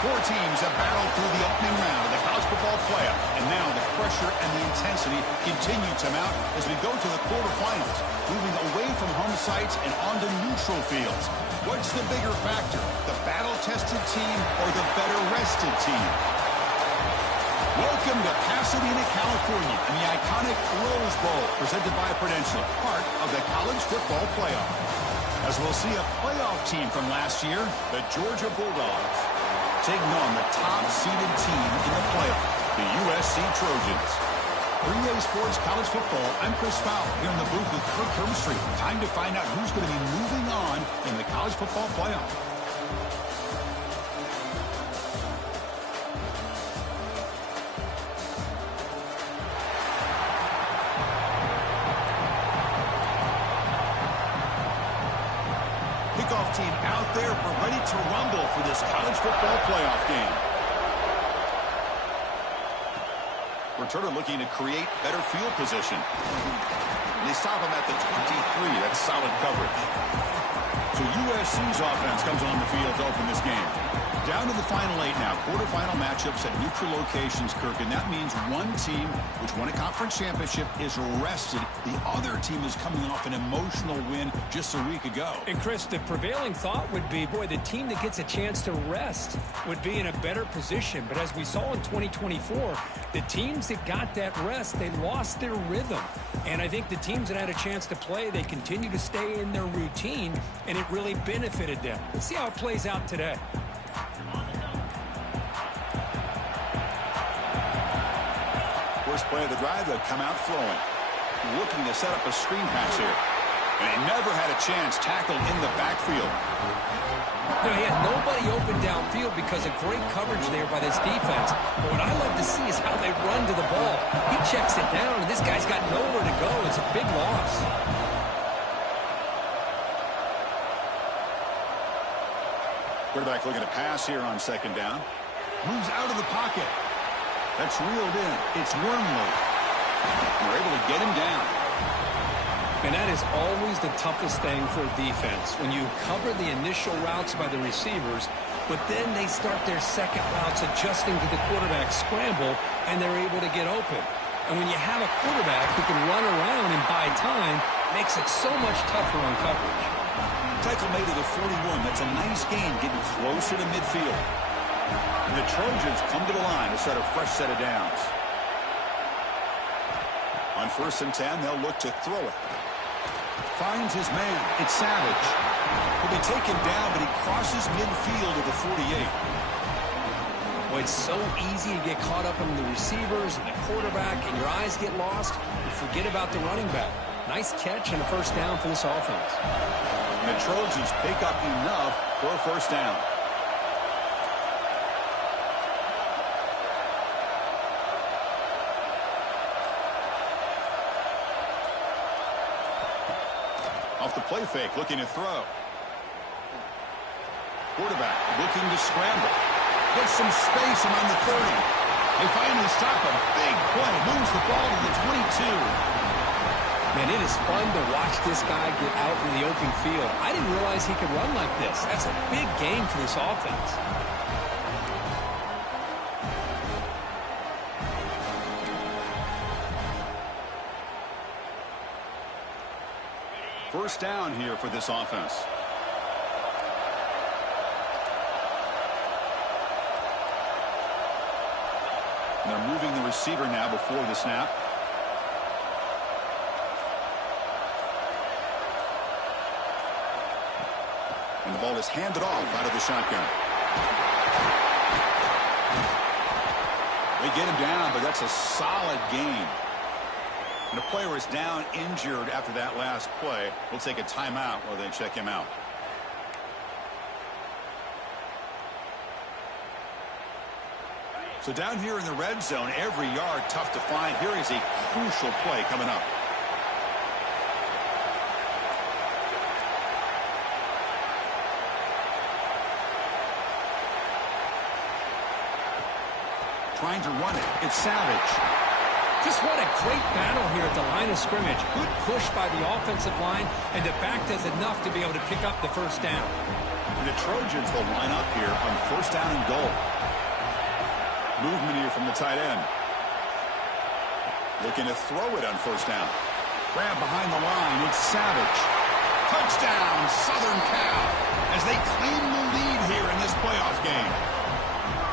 Four teams have battled through the opening round of the college football playoff, and now the pressure and the intensity continue to mount as we go to the quarterfinals, moving away from home sites and onto neutral fields. What's the bigger factor, the battle-tested team or the better-rested team? Welcome to Pasadena, California, and the iconic Rose Bowl, presented by Prudential, part of the college football playoff. As we'll see a playoff team from last year, the Georgia Bulldogs, taking on the top-seeded team in the playoff, the USC Trojans. For EA Sports College Football, I'm Chris Fowler here in the booth with Kirk Hermstreet. Time to find out who's going to be moving on in the college football playoff. Kickoff team out there, we're ready to rumble for this college football playoff game. Returner looking to create better field position. They stop him at the 23. That's solid coverage. So USC's offense comes on the field to open this game. Down to the final 8 now. Quarterfinal matchups at neutral locations, Kirk. And that means one team, which won a conference championship, is rested. The other team is coming off an emotional win just a week ago. And, Chris, the prevailing thought would be, boy, the team that gets a chance to rest would be in a better position. But as we saw in 2024, the teams that got that rest, they lost their rhythm. And I think the teams that had a chance to play, they continue to stay in their routine, and it really benefited them. Let's see how it plays out today. First play of the drive, they'll come out throwing. Looking to set up a screen pass here. And he never had a chance tackled in the backfield. No, he had nobody open downfield because of great coverage there by this defense. But what I love to see is how they run to the ball. He checks it down, and this guy's got nowhere to go. It's a big loss. Quarterback looking to pass here on second down. Moves out of the pocket. That's reeled in. It's Wormley. They're able to get him down. And that is always the toughest thing for a defense, when you cover the initial routes by the receivers, but then they start their second routes adjusting to the quarterback scramble, and they're able to get open. And when you have a quarterback who can run around and buy time, it makes it so much tougher on coverage. Tackle made to the 41. That's a nice gain, getting closer to midfield. And the Trojans come to the line to set a fresh set of downs. On 1st and 10, they'll look to throw it. Finds his man. It's Savage. He'll be taken down, but he crosses midfield to the 48. Well, it's so easy to get caught up in the receivers and the quarterback, and your eyes get lost. You forget about the running back. Nice catch and a first down for this offense. And the Trojans pick up enough for a first down. Off the play fake, looking to throw. Quarterback looking to scramble. Gets some space around the 30. They finally stop him. Big play. Moves the ball to the 22. Man, it is fun to watch this guy get out in the open field. I didn't realize he could run like this. That's a big game for this offense. First down here for this offense. And they're moving the receiver now before the snap. And the ball is handed off out of the shotgun. They get him down, but that's a solid gain. And the player is down injured after that last play. We'll take a timeout while they check him out. So down here in the red zone, every yard tough to find. Here is a crucial play coming up. Trying to run it. It's Savage. Just what a great battle here at the line of scrimmage. Good push by the offensive line, and the back does enough to be able to pick up the first down. The Trojans will line up here on first down and goal. Movement here from the tight end. Looking to throw it on first down. Grab behind the line. It's Savage. Touchdown, Southern Cal, as they claim the lead here in this playoff game.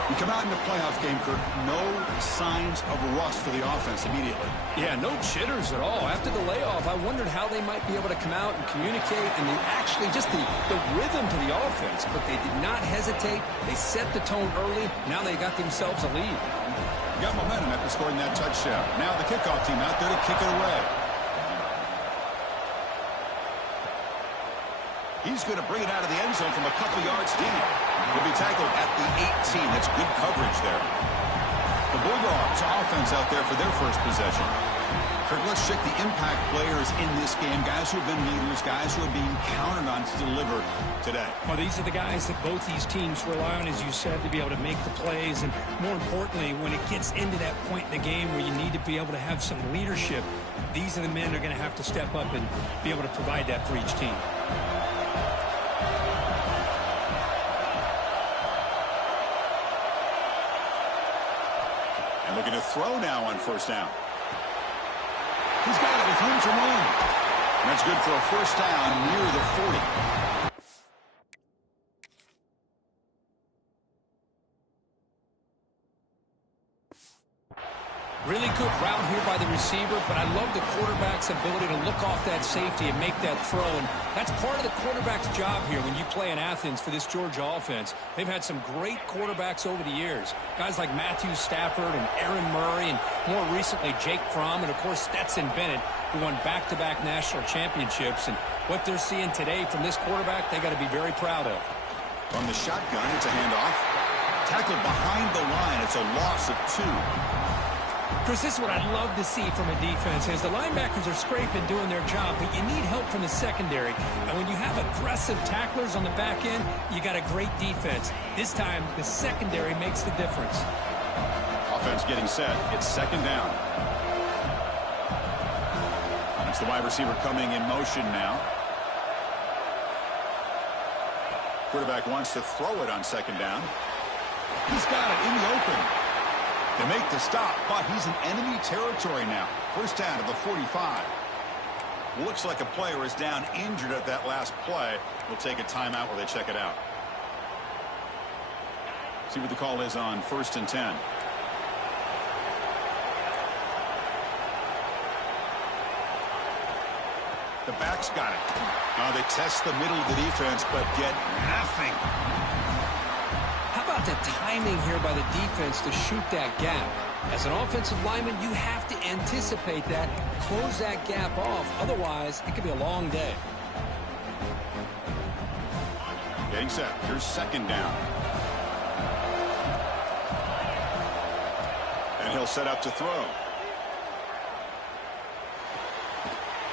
We come out in the playoff game, Kirk, no signs of rust for the offense immediately. Yeah, no jitters at all. After the layoff, I wondered how they might be able to come out and communicate, and they actually just the rhythm to the offense. But they did not hesitate. They set the tone early. Now they got themselves a lead. Got momentum after scoring that touchdown. Now the kickoff team out there to kick it away. He's going to bring it out of the end zone from a couple yards deep. He'll be tackled at the 18. That's good coverage there. The Bulldogs offense out there for their first possession. Kirk, let's check the impact players in this game. Guys who have been leaders, guys who are being counted on to deliver today. Well, these are the guys that both these teams rely on, as you said, to be able to make the plays. And more importantly, when it gets into that point in the game where you need to be able to have some leadership, these are the men that are going to have to step up and be able to provide that for each team. And looking to throw now on first down. He's got it with room to run. And that's good for a first down near the 40. Really good route here by the receiver, but I love the quarterback's ability to look off that safety and make that throw. And that's part of the quarterback's job here when you play in Athens for this Georgia offense. They've had some great quarterbacks over the years. Guys like Matthew Stafford and Aaron Murray, and more recently Jake Fromm, and of course Stetson Bennett, who won back-to-back national championships. And what they're seeing today from this quarterback, they got to be very proud of. On the shotgun, it's a handoff. Tackled behind the line. It's a loss of 2. Chris, this is what I'd love to see from a defense, as the linebackers are scraping, doing their job, but you need help from the secondary. And when you have aggressive tacklers on the back end, you got a great defense. This time, the secondary makes the difference. Offense getting set. It's second down. That's the wide receiver coming in motion now. Quarterback wants to throw it on second down. He's got it in the open. They make the stop, but he's in enemy territory now. First down to the 45. Looks like a player is down injured at that last play. We'll take a timeout while they check it out. See what the call is on 1st and 10. The back's got it. They test the middle of the defense, but get nothing. How about the timing here by the defense to shoot that gap? As an offensive lineman, you have to anticipate that, close that gap off. Otherwise, it could be a long day. Getting set. Here's second down. And he'll set up to throw.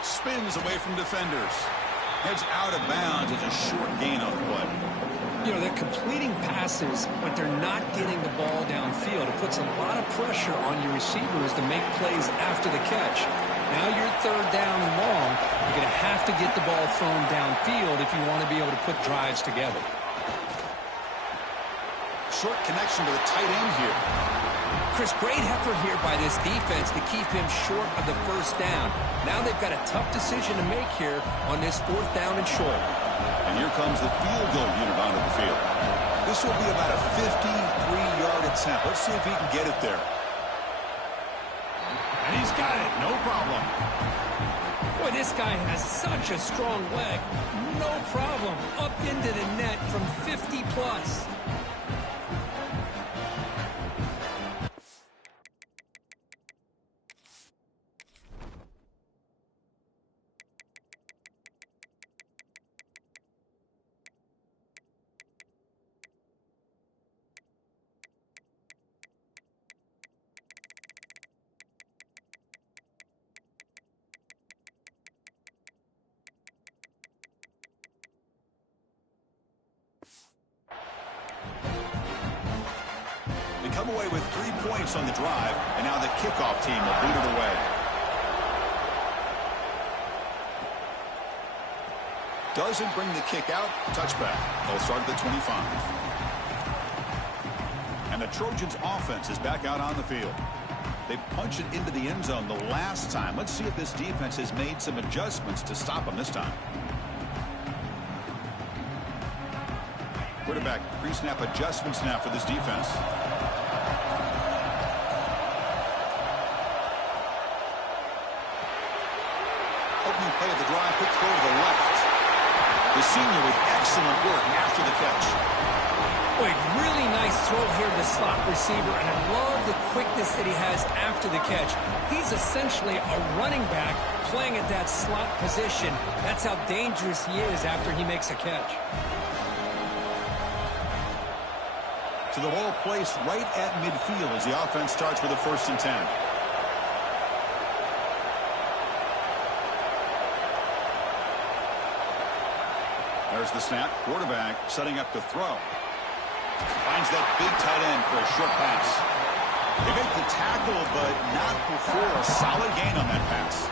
Spins away from defenders. Heads out of bounds. It's a short gain on the play. You know, they're completing passes, but they're not getting the ball downfield. It puts a lot of pressure on your receivers to make plays after the catch. Now you're third down and long. You're going to have to get the ball thrown downfield if you want to be able to put drives together. Short connection to the tight end here. Chris, great effort here by this defense to keep him short of the first down. Now they've got a tough decision to make here on this 4th down and short. And here comes the field goal unit onto the field. This will be about a 53-yard attempt. Let's see if he can get it there. And he's got it. No problem. Boy, this guy has such a strong leg. No problem. Up into the net from 50-plus. Come away with 3 points on the drive, and now the kickoff team will boot it away. Doesn't bring the kick out. Touchback. They'll start at the 25. And the Trojans offense is back out on the field. They punched it into the end zone the last time. Let's see if this defense has made some adjustments to stop them this time. Quarterback pre-snap adjustments now for this defense. Opening play of the drive, quick throw to the left. The senior with excellent work after the catch. Boy, really nice throw here to the slot receiver, and I love the quickness that he has after the catch. He's essentially a running back playing at that slot position. That's how dangerous he is after he makes a catch. To the ball placed right at midfield as the offense starts with a 1st and 10. There's the snap. Quarterback setting up to throw. Finds that big tight end for a short pass. They make the tackle, but not before a solid gain on that pass.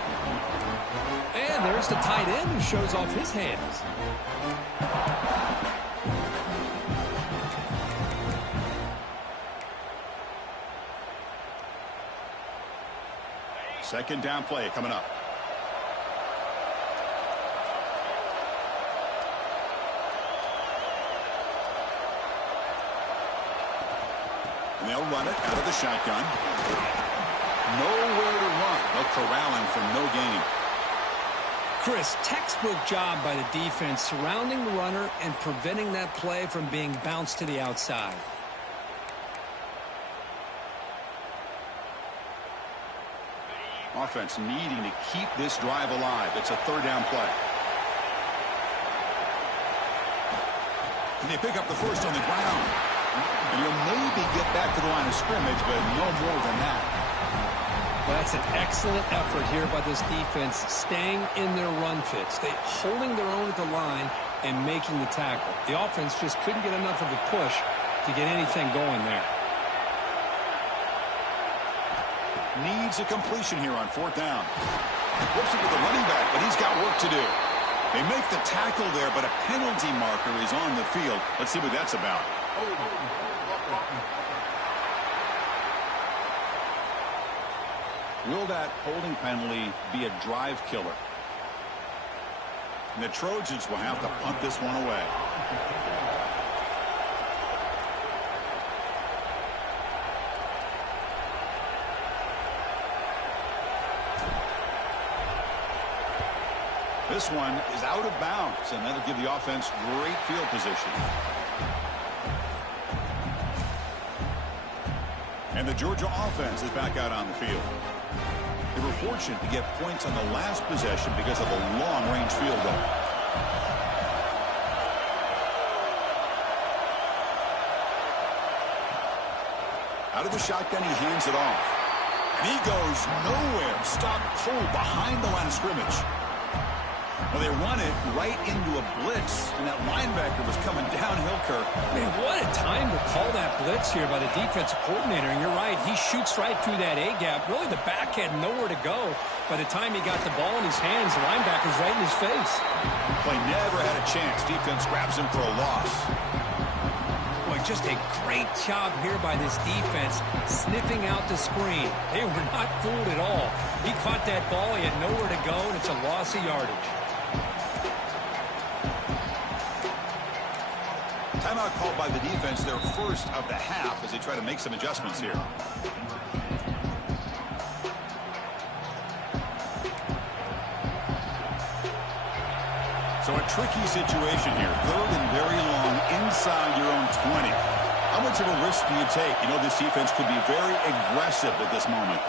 And there's the tight end who shows off his hands. Second down play coming up. And they'll run it out of the shotgun. Nowhere to run. No corralling for no gain. Chris, textbook job by the defense surrounding the runner and preventing that play from being bounced to the outside. Offense needing to keep this drive alive. It's a 3rd down play. And they pick up the first on the ground. And you'll maybe get back to the line of scrimmage, but no more than that. That's an excellent effort here by this defense, staying in their run fits. They holding their own at the line and making the tackle. The offense just couldn't get enough of a push to get anything going there. Needs a completion here on 4th down. Flips it with the running back, but he's got work to do. They make the tackle there, but a penalty marker is on the field. Let's see what that's about. Will that holding penalty be a drive killer? And the Trojans will have to punt this one away. This one is out of bounds, and that'll give the offense great field position. And the Georgia offense is back out on the field. They were fortunate to get points on the last possession because of a long-range field goal. Out of the shotgun, he hands it off. And he goes nowhere. Stopped cold behind the line of scrimmage. Well, they run it right into a blitz, and that linebacker was coming downhill, Kirk. Man, what a time to call that blitz here by the defensive coordinator. And you're right, he shoots right through that A-gap. Really, the back had nowhere to go. By the time he got the ball in his hands, the linebacker's right in his face. Play never had a chance. Defense grabs him for a loss. Boy, just a great job here by this defense, sniffing out the screen. They were not fooled at all. He caught that ball, he had nowhere to go, and it's a loss of yardage. Timeout called by the defense, their first of the half, as they try to make some adjustments here. So a tricky situation here. 3rd and very long inside your own 20. How much of a risk do you take? You know this defense could be very aggressive at this moment.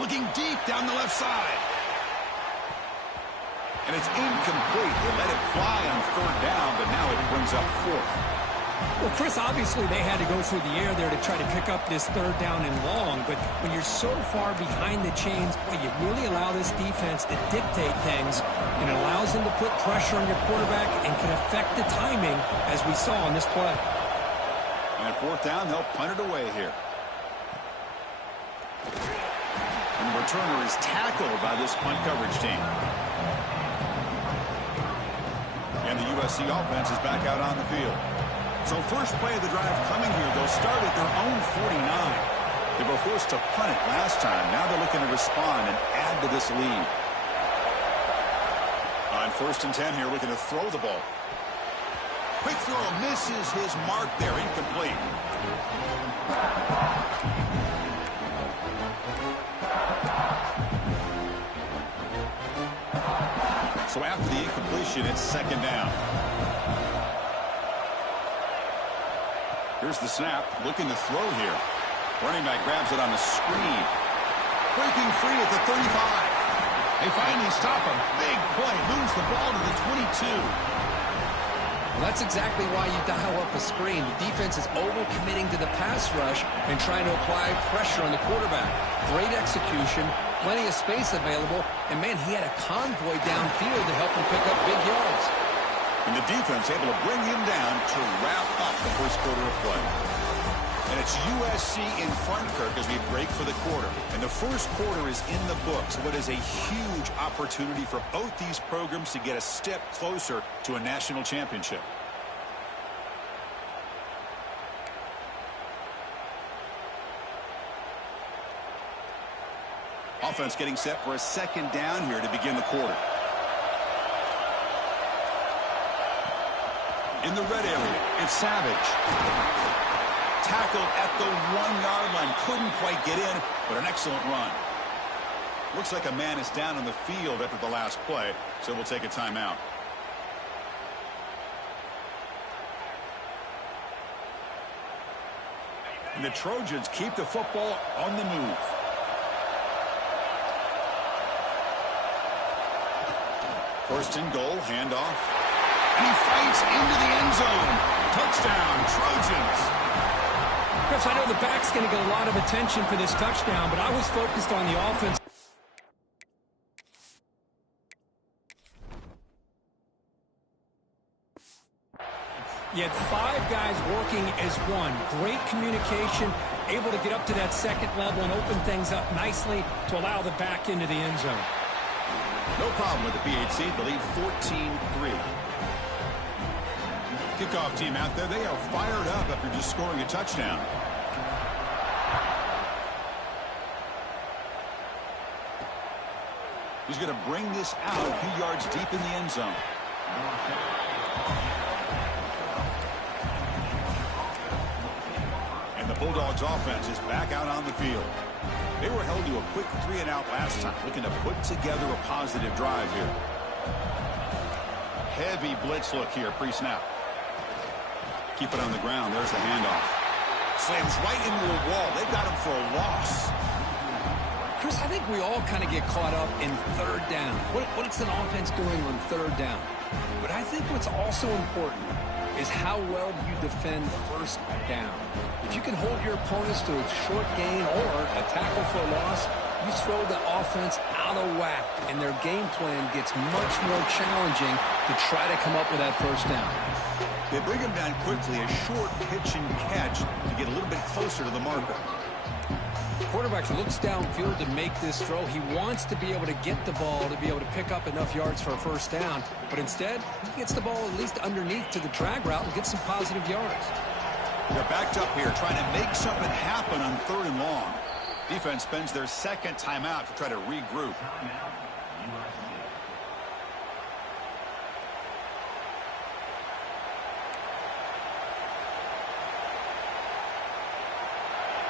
Looking deep down the left side. And it's incomplete. They let it fly on 3rd down, but now it brings up 4th. Well, Chris, obviously they had to go through the air there to try to pick up this 3rd down and long, but when you're so far behind the chains, boy, you really allow this defense to dictate things, and it allows them to put pressure on your quarterback and can affect the timing, as we saw on this play. And 4th down, they'll punt it away here. And the returner is tackled by this punt coverage team. And the USC offense is back out on the field. So first play of the drive coming here. They'll start at their own 49. They were forced to punt it last time. Now they're looking to respond and add to this lead. On 1st and 10 here, looking to throw the ball. Quick throw misses his mark there. Incomplete. So after the incompletion, it's 2nd down. Here's the snap. Looking to throw here. Running back grabs it on the screen. Breaking free at the 35. They finally stop him. Big play. Moves the ball to the 22. Well, that's exactly why you dial up a screen. The defense is overcommitting to the pass rush and trying to apply pressure on the quarterback. Great execution, plenty of space available, and, man, he had a convoy downfield to help him pick up big yards. And the defense able to bring him down to wrap up the first quarter of play. And it's USC in front, Kirk, as we break for the quarter. And the first quarter is in the books. What is a huge opportunity for both these programs to get a step closer to a national championship. Offense getting set for a 2nd down here to begin the quarter. In the red area, it's Savage. Tackled at the 1-yard line. Couldn't quite get in, but an excellent run. Looks like a man is down on the field after the last play, so we'll take a timeout. And the Trojans keep the football on the move. First and goal, handoff. And he fights into the end zone. Touchdown, Trojans. Chris, I know the back's going to get a lot of attention for this touchdown, but I was focused on the offense. You had 5 guys working as one. Great communication, able to get up to that 2nd level and open things up nicely to allow the back into the end zone. No problem with the PHC. They lead 14-3. Kickoff team out there. They are fired up after just scoring a touchdown. He's going to bring this out a few yards deep in the end zone. And the Bulldogs offense is back out on the field. They were held to a quick 3-and-out last time, looking to put together a positive drive here. Heavy blitz look here pre-snap. Keep it on the ground. There's the handoff. Slams right into a wall. They got him for a loss. Chris, I think we all kind of get caught up in 3rd down. What's an offense doing on 3rd down? But I think what's also important is how well you defend 1st down. If you can hold your opponents to a short gain or a tackle for a loss, you throw the offense out of whack, and their game plan gets much more challenging to try to come up with that 1st down. They bring him down quickly, a short pitch and catch to get a little bit closer to the marker. The quarterback looks downfield to make this throw. He wants to be able to get the ball to be able to pick up enough yards for a 1st down, but instead, he gets the ball at least underneath to the drag route and gets some positive yards. They're backed up here trying to make something happen on 3rd and long. Defense spends their 2nd timeout to try to regroup.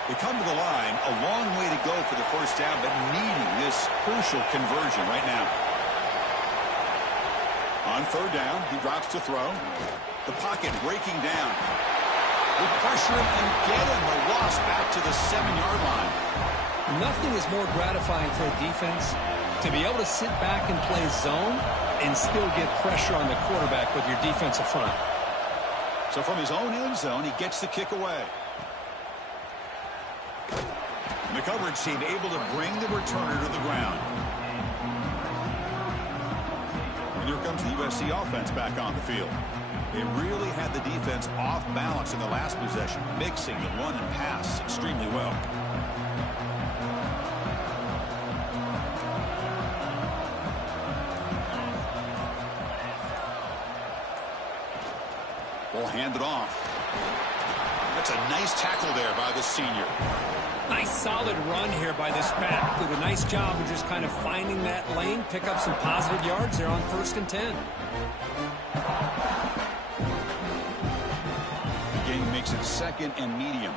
They come to the line, a long way to go for the 1st down, but needing this crucial conversion right now. On 3rd down, he drops to throw. The pocket breaking down. They pressure him and get him. A loss back to the 7-yard line. Nothing is more gratifying for a defense to be able to sit back and play zone and still get pressure on the quarterback with your defensive front. So from his own end zone, he gets the kick away. And the coverage team able to bring the returner to the ground. And here comes the USC offense back on the field. They really had the defense off balance in the last possession, mixing the run and pass extremely well. hand it off. That's a nice tackle there by the senior. Nice solid run here by this back. Did a nice job of just kind of finding that lane, pick up some positive yards there on 1st and 10. The game makes it 2nd and medium.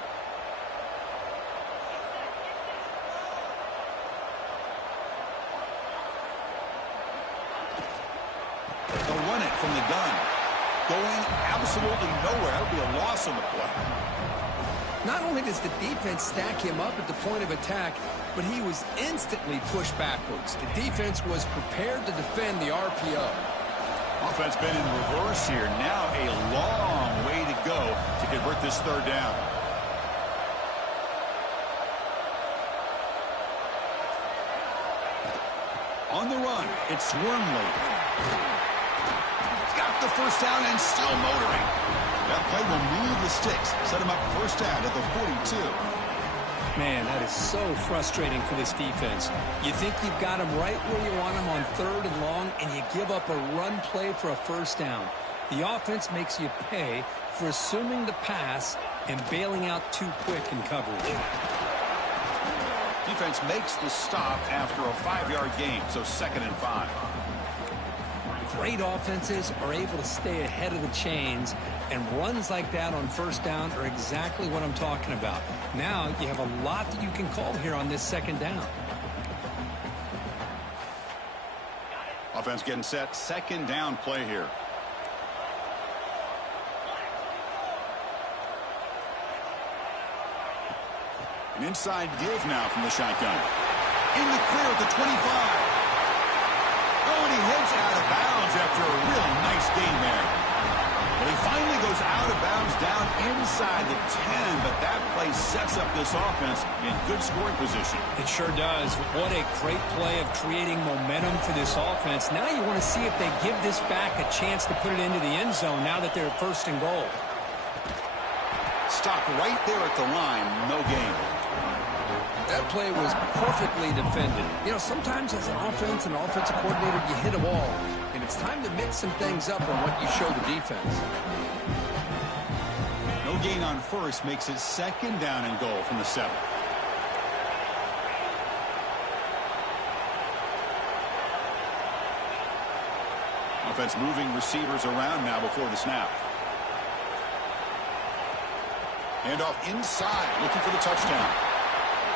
They'll run it from the gun. Going absolutely nowhere. That'll be a loss on the play. Not only does the defense stack him up at the point of attack, but he was instantly pushed backwards. The defense was prepared to defend the RPO. Offense been in reverse here. Now a long way to go to convert this 3rd down. On the run, it's Wormley. He's got the 1st down and still motoring. That play will move the sticks, set him up 1st down at the 42. Man, that is so frustrating for this defense. You think you've got him right where you want him on 3rd and long, and you give up a run play for a 1st down. The offense makes you pay for assuming the pass and bailing out too quick in coverage. Defense makes the stop after a 5-yard gain, so 2nd and 5. Great offenses are able to stay ahead of the chains, and runs like that on 1st down are exactly what I'm talking about. Now you have a lot that you can call here on this 2nd down. Offense getting set, 2nd down play here. An inside give now from the shotgun. In the clear at the 25. Oh, and he heads out of bounds after a really nice gain there. Well, he finally goes out of bounds down inside the 10, but that play sets up this offense in good scoring position. It sure does. What a great play of creating momentum for this offense. Now you want to see if they give this back a chance to put it into the end zone now that they're 1st and goal. Stop right there at the line, no gain. That play was perfectly defended. You know, sometimes as an offense and offensive coordinator, you hit a wall, and it's time to mix some things up on what you show the defense. No gain on 1st makes it 2nd down and goal from the 7. Offense moving receivers around now before the snap. Handoff inside, looking for the touchdown.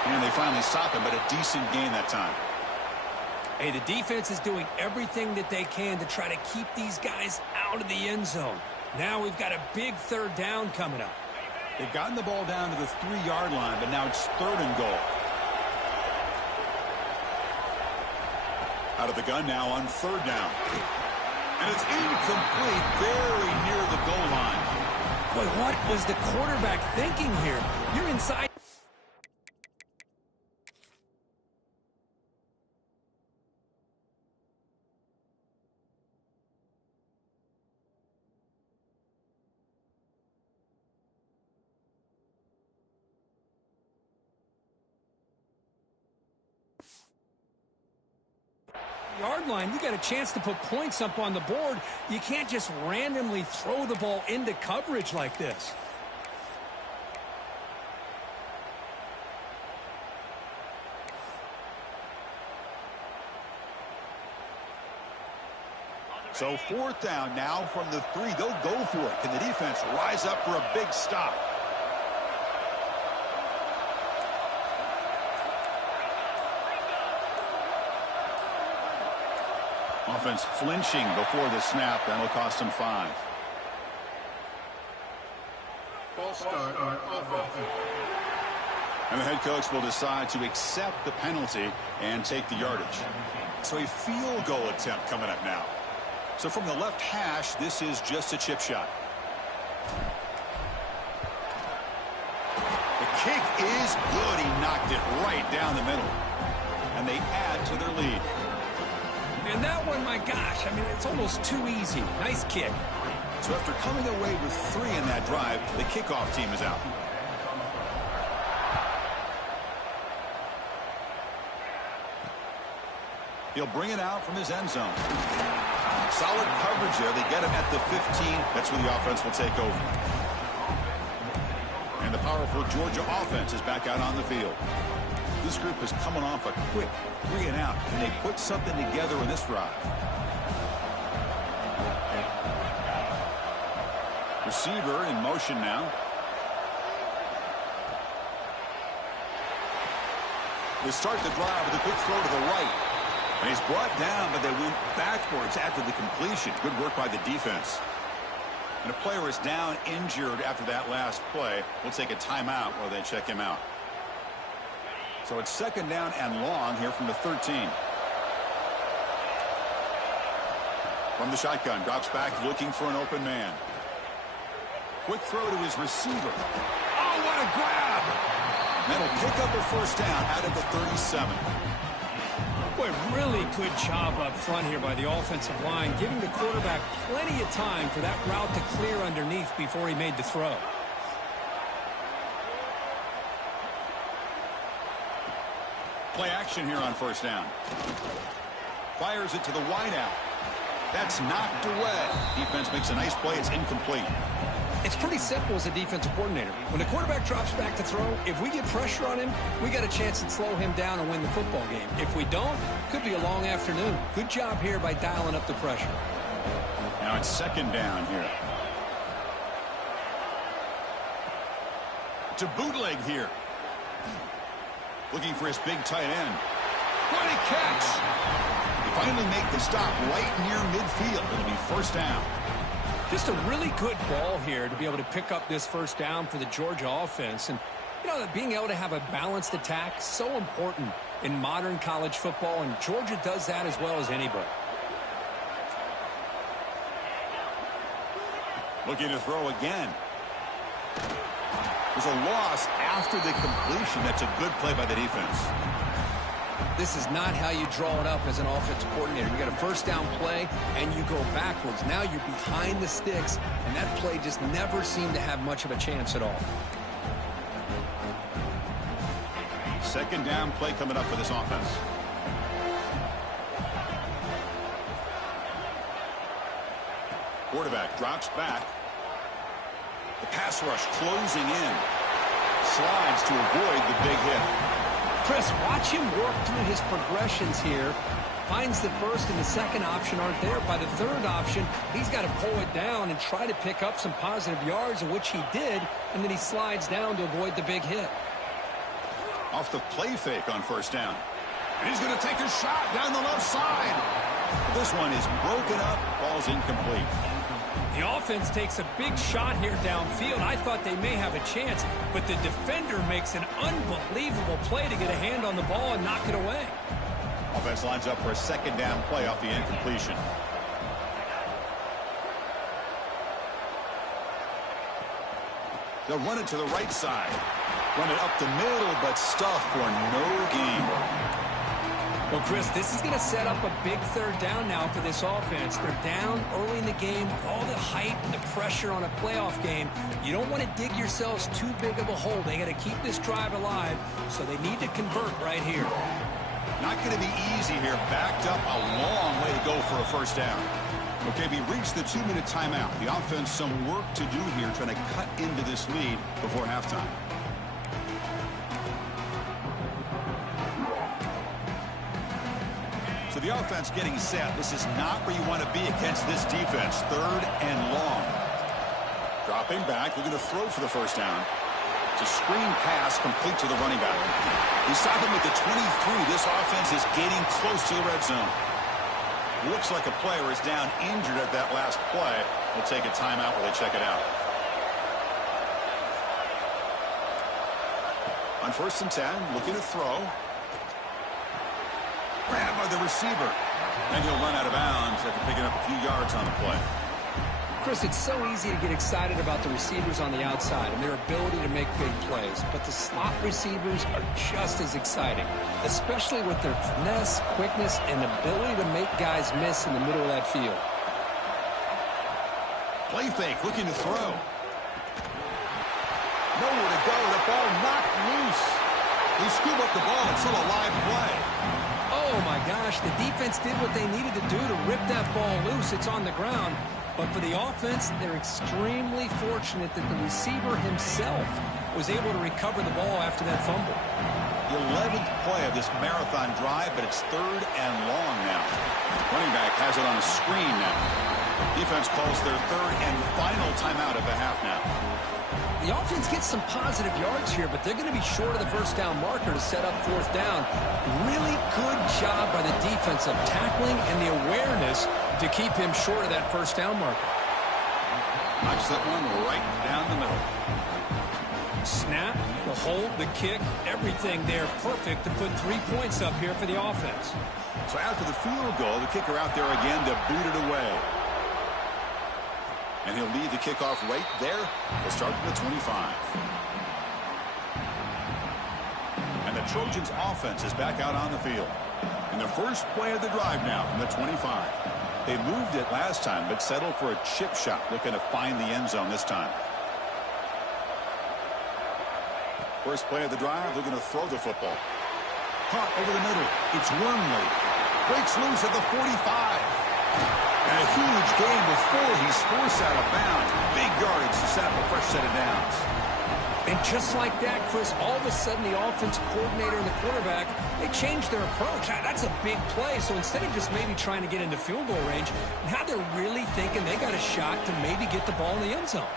And they finally stop him, but a decent gain that time. Hey, the defense is doing everything that they can to try to keep these guys out of the end zone. Now we've got a big 3rd down coming up. They've gotten the ball down to the 3-yard line, but now it's 3rd and goal. Out of the gun now on 3rd down. And it's incomplete, very near the goal line. Boy, what was the quarterback thinking here? You're inside. Yard line, you got a chance to put points up on the board. You can't just randomly throw the ball into coverage like this. So 4th down now from the 3. They'll go for it. Can the defense rise up for a big stop? Offense flinching before the snap. That'll cost them 5. False start on offense. And the head coach will decide to accept the penalty and take the yardage. So a field goal attempt coming up now. So from the left hash, this is just a chip shot. The kick is good. He knocked it right down the middle. And they add to their lead. And that one, my gosh, I mean, it's almost too easy. Nice kick. So after coming away with 3 in that drive, the kickoff team is out. He'll bring it out from his end zone. Solid coverage there. They get him at the 15. That's where the offense will take over. And the powerful Georgia offense is back out on the field. This group is coming off a quick 3 and out. Can they put something together in this drive? Receiver in motion now. They start the drive with a quick throw to the right. And he's brought down, but they went backwards after the completion. Good work by the defense. And a player is down injured after that last play. We'll take a timeout while they check him out. So it's 2nd down and long here from the 13. From the shotgun, drops back looking for an open man. Quick throw to his receiver. Oh, what a grab! That'll pick up a first down out of the 37. Boy, really good job up front here by the offensive line, giving the quarterback plenty of time for that route to clear underneath before he made the throw. Play action here on first down. Fires it to the wideout. That's knocked away. Defense makes a nice play. It's incomplete. It's pretty simple as a defensive coordinator. When the quarterback drops back to throw, if we get pressure on him, we got a chance to slow him down and win the football game. If we don't, could be a long afternoon. Good job here by dialing up the pressure. Now it's 2nd down here. To bootleg here. Looking for his big tight end. What a catch! They finally make the stop right near midfield. It'll be first down. Just a really good ball here to be able to pick up this first down for the Georgia offense. And, you know, being able to have a balanced attack, so important in modern college football, and Georgia does that as well as anybody. Looking to throw again. There's a loss after the completion. That's a good play by the defense. This is not how you draw it up as an offensive coordinator. You got a first down play, and you go backwards. Now you're behind the sticks, and that play just never seemed to have much of a chance at all. 2nd down play coming up for this offense. Quarterback drops back. The pass rush closing in. Slides to avoid the big hit. Chris, watch him work through his progressions here. Finds the first and the second option aren't there. By the third option, he's got to pull it down and try to pick up some positive yards, of which he did, and then he slides down to avoid the big hit. Off the play fake on first down. And he's going to take a shot down the left side. This one is broken up, falls incomplete. The offense takes a big shot here downfield. I thought they may have a chance, but the defender makes an unbelievable play to get a hand on the ball and knock it away. Offense lines up for a 2nd down play off the incompletion. They'll run it to the right side. Run it up the middle, but stuff for no gain. Well, Chris, this is going to set up a big 3rd down now for this offense. They're down early in the game with all the hype and the pressure on a playoff game. You don't want to dig yourselves too big of a hole. They got to keep this drive alive, so they need to convert right here. Not going to be easy here. Backed up a long way to go for a first down. Okay, we reached the 2-minute timeout. The offense some work to do here, trying to cut into this lead before halftime. So the offense getting set. This is not where you want to be against this defense. 3rd and long. Dropping back, looking to throw for the first down. It's a screen pass complete to the running back. We saw them with the 23. This offense is getting close to the red zone. Looks like a player is down injured at that last play. We'll take a timeout while they check it out. On 1st and 10, looking to throw. Grabbed by the receiver. And he'll run out of bounds after picking up a few yards on the play. Chris, it's so easy to get excited about the receivers on the outside and their ability to make big plays, but the slot receivers are just as exciting, especially with their finesse, quickness, and ability to make guys miss in the middle of that field. Play fake, looking to throw. Nowhere to go, the ball knocked loose. They scoop up the ball, it's still a live play. Oh, Oh, my gosh. The defense did what they needed to do to rip that ball loose. It's on the ground. But for the offense, they're extremely fortunate that the receiver himself was able to recover the ball after that fumble. The 11th play of this marathon drive, but it's 3rd and long now. Running back has it on the screen now. Defense calls their 3rd and final timeout of the half now. The offense gets some positive yards here, but they're going to be short of the first down marker to set up 4th down. Really good job by the defense of tackling and the awareness to keep him short of that first down marker. Knocks that one right down the middle. Snap, the hold, the kick, everything there perfect to put 3 points up here for the offense. So after the field goal, the kicker out there again to boot it away. And he'll lead the kickoff right there. He'll start from the 25. And the Trojans' offense is back out on the field. In the first play of the drive now from the 25. They moved it last time, but settled for a chip shot, looking to find the end zone this time. First play of the drive, they're going to throw the football. Caught over the middle. It's Wormley. Breaks loose at the 45. And a huge gain before he's forced out of bounds. Big yardage to set up a fresh set of downs. And just like that, Chris, all of a sudden the offensive coordinator and the quarterback, they changed their approach. That's a big play. So instead of just maybe trying to get into field goal range, now they're really thinking they got a shot to maybe get the ball in the end zone.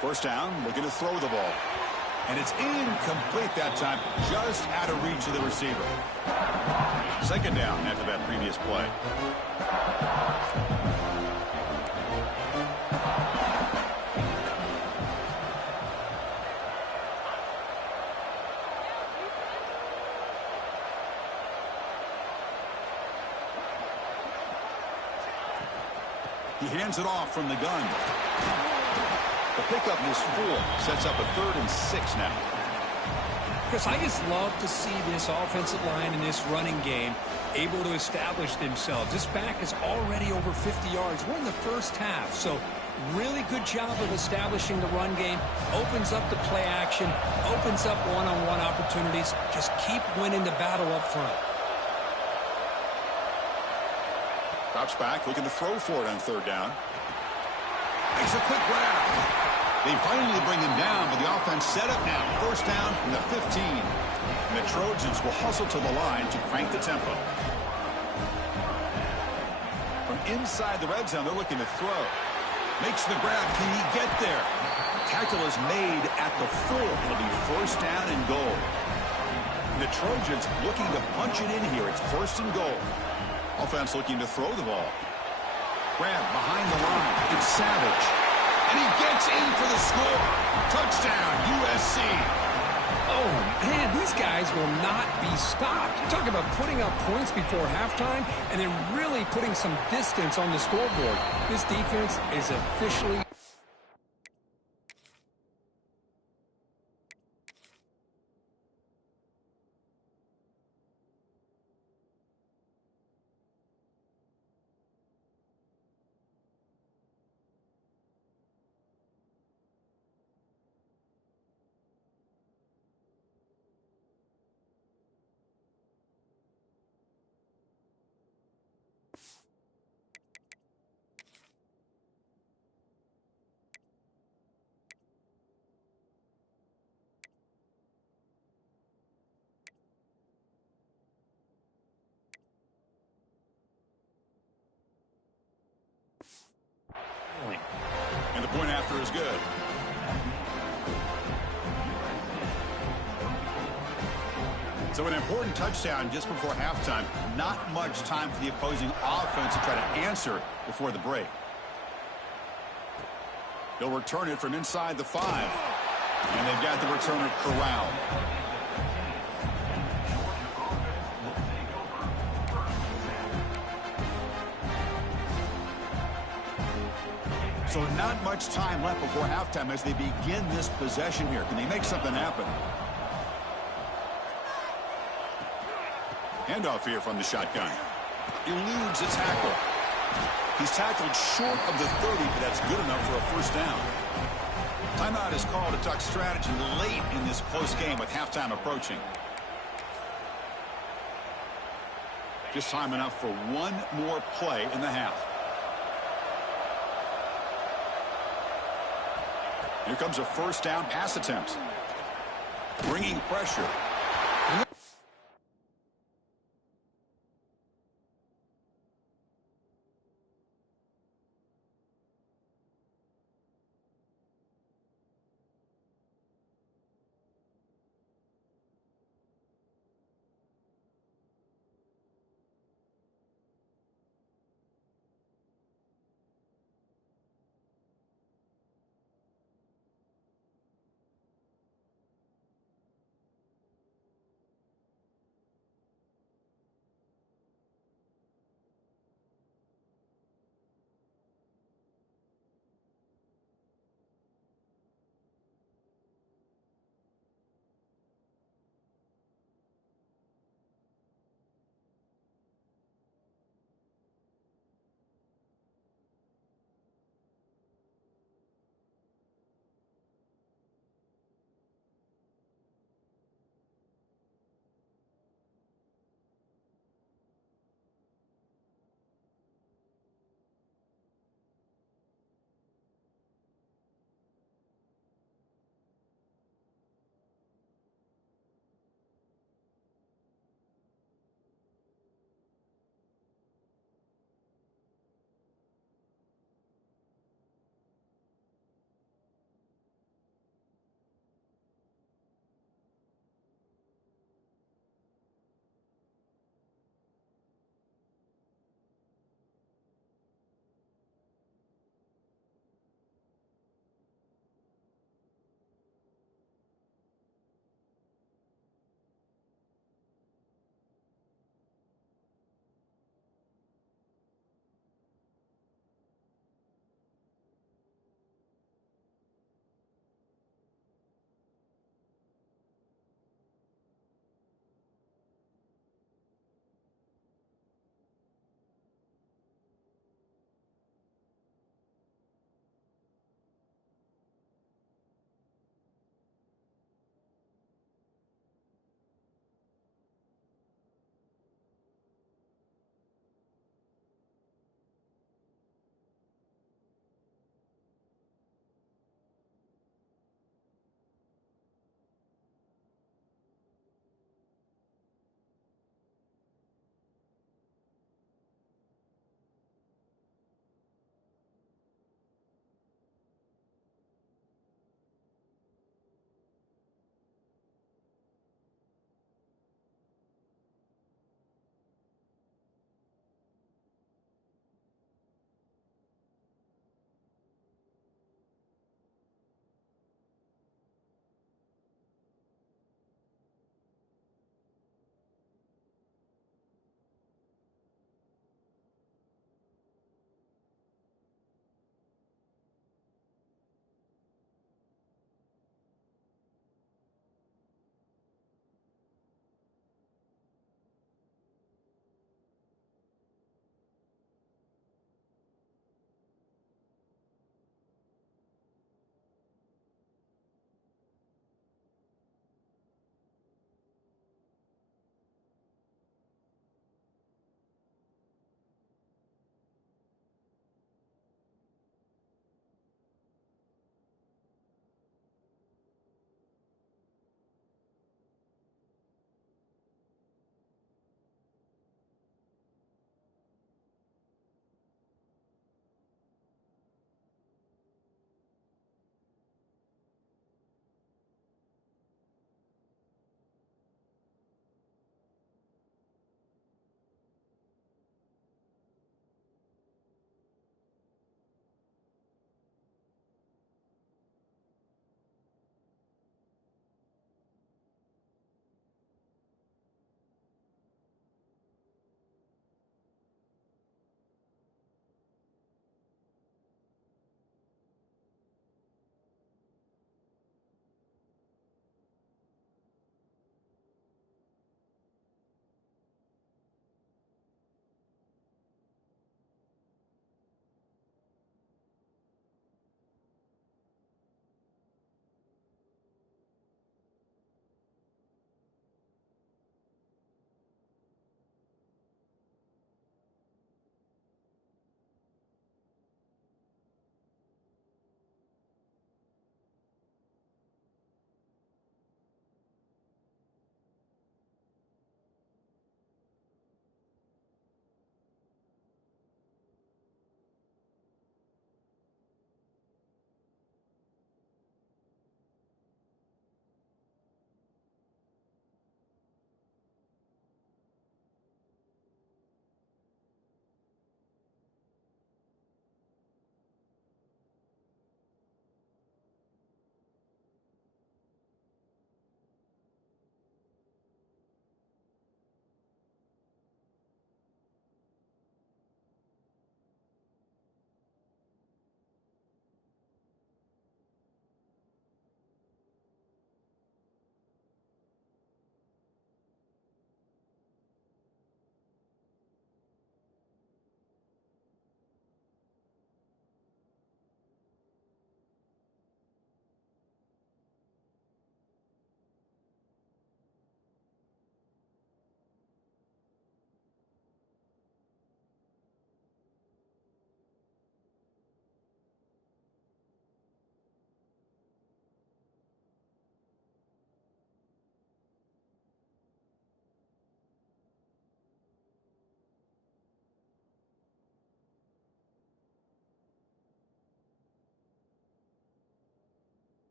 First down, looking to throw the ball. And it's incomplete that time, just out of reach of the receiver. Second down after that previous play. He hands it off from the gun. The pickup is 4, sets up a 3rd and 6 now. Chris, I just love to see this offensive line in this running game able to establish themselves. This back is already over 50 yards. We're in the first half, so really good job of establishing the run game. Opens up the play action, opens up one-on-one opportunities. Just keep winning the battle up front. Drops back, looking to throw for it on 3rd down. Makes a quick grab. They finally bring him down, but the offense set up now. First down from the 15. And the Trojans will hustle to the line to crank the tempo. From inside the red zone, they're looking to throw. Makes the grab. Can he get there? Tackle is made at the 4. It'll be first down and goal. And the Trojans looking to punch it in here. It's first and goal. Offense looking to throw the ball. Grab behind the line. It's Savage. And he gets in for the score. Touchdown, USC. Oh, man, these guys will not be stopped. You talk about putting up points before halftime and then really putting some distance on the scoreboard. This defense is officially... And the point after is good. So an important touchdown just before halftime. Not much time for the opposing offense to try to answer before the break. They'll return it from inside the 5. And they've got the returner corralled. So not much time left before halftime as they begin this possession here. Can they make something happen? Handoff here from the shotgun. Eludes a tackle. He's tackled short of the 30, but that's good enough for a first down. Timeout is called to talk strategy late in this close game with halftime approaching. Just time enough for one more play in the half. Here comes a first down pass attempt. Bringing pressure.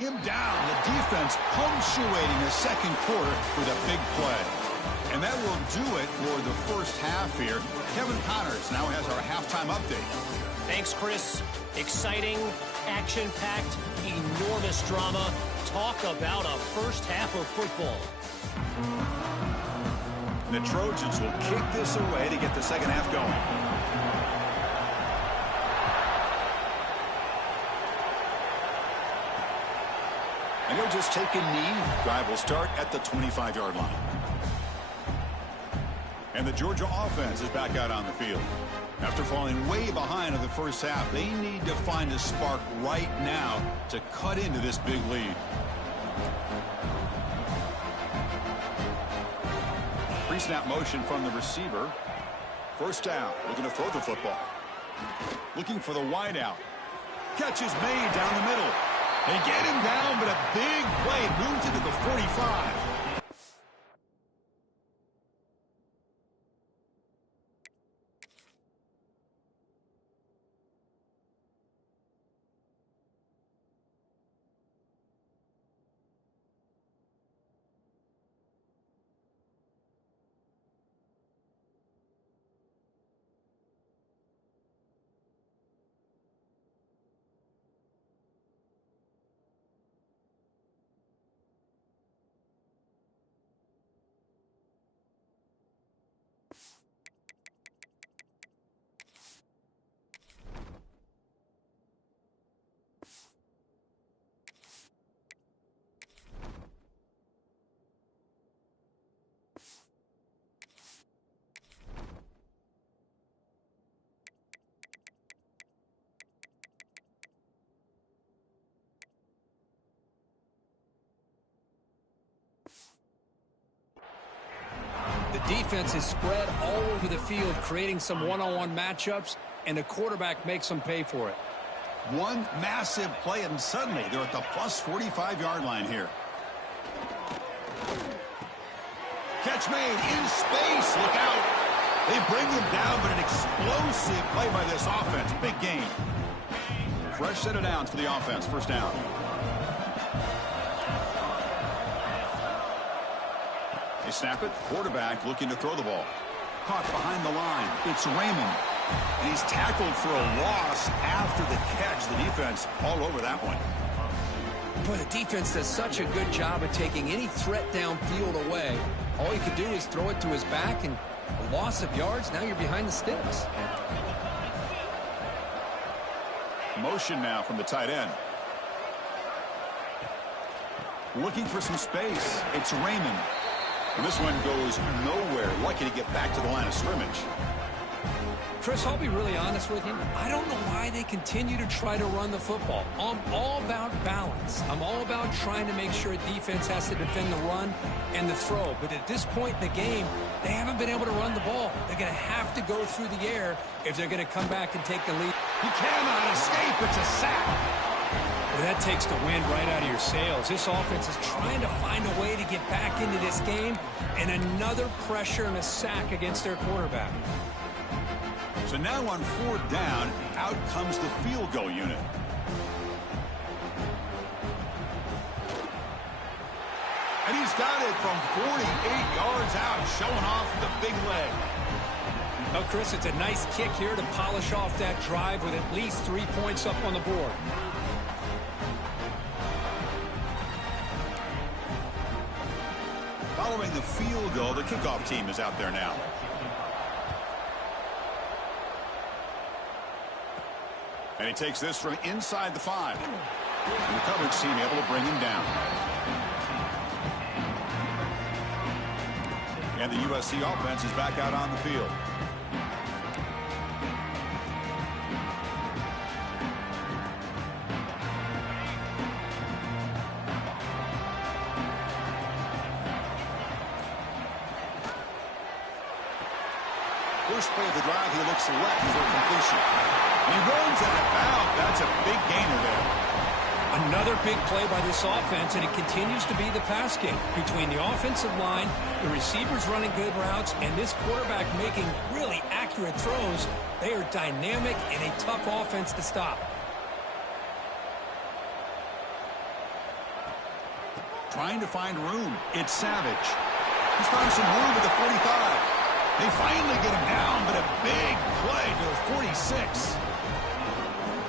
him down. The defense punctuating the second quarter with a big play. And that will do it for the first half here. Kevin Connors now has our halftime update. Thanks, Chris. Exciting, action-packed, enormous drama. Talk about a first half of football. The Trojans will kick this away to get the second half going. And he'll just take a knee. Drive will start at the 25-yard line. And the Georgia offense is back out on the field. After falling way behind in the first half, they need to find a spark right now to cut into this big lead. Pre-snap motion from the receiver. First down, looking to throw the football. Looking for the wide out. Catch is made down the middle. They get him down, but a big play moves into the 45. The defense is spread all over the field, creating some one-on-one matchups, and the quarterback makes them pay for it. One massive play, and suddenly they're at the plus 45-yard line here. Catch made in space. Look out. They bring him down, but an explosive play by this offense. Big gain. Fresh set of downs for the offense. First down. They snap it. Quarterback looking to throw the ball. Caught behind the line. It's Raymond. And he's tackled for a loss after the catch. The defense all over that one. Boy, the defense does such a good job of taking any threat downfield away. All you can do is throw it to his back, and a loss of yards, now you're behind the sticks. Motion now from the tight end. Looking for some space. It's Raymond. And this one goes nowhere. Lucky to get back to the line of scrimmage. Chris, I'll be really honest with you. I don't know why they continue to try to run the football. I'm all about balance. I'm all about trying to make sure a defense has to defend the run and the throw. But at this point in the game, they haven't been able to run the ball. They're going to have to go through the air if they're going to come back and take the lead. He cannot escape. It's a sack. Well, that takes the wind right out of your sails. This offense is trying to find a way to get back into this game, and another pressure and a sack against their quarterback. So now on fourth down, out comes the field goal unit. And he's got it from 48 yards out, showing off the big leg. Well, Chris, it's a nice kick here to polish off that drive with at least 3 points up on the board. Following the field goal, the kickoff team is out there now. And he takes this from inside the 5. And the coverage team able to bring him down. And the USC offense is back out on the field. First play of the drive, he looks left for completion. And he runs out of bounds. That's a big gainer there. Another big play by this offense, and it continues to be the pass game between the offensive line, the receivers running good routes, and this quarterback making really accurate throws. They are dynamic and a tough offense to stop. trying to find room. It's Savage. He's found some room at the 45. They finally get him down, but a big play to the 46.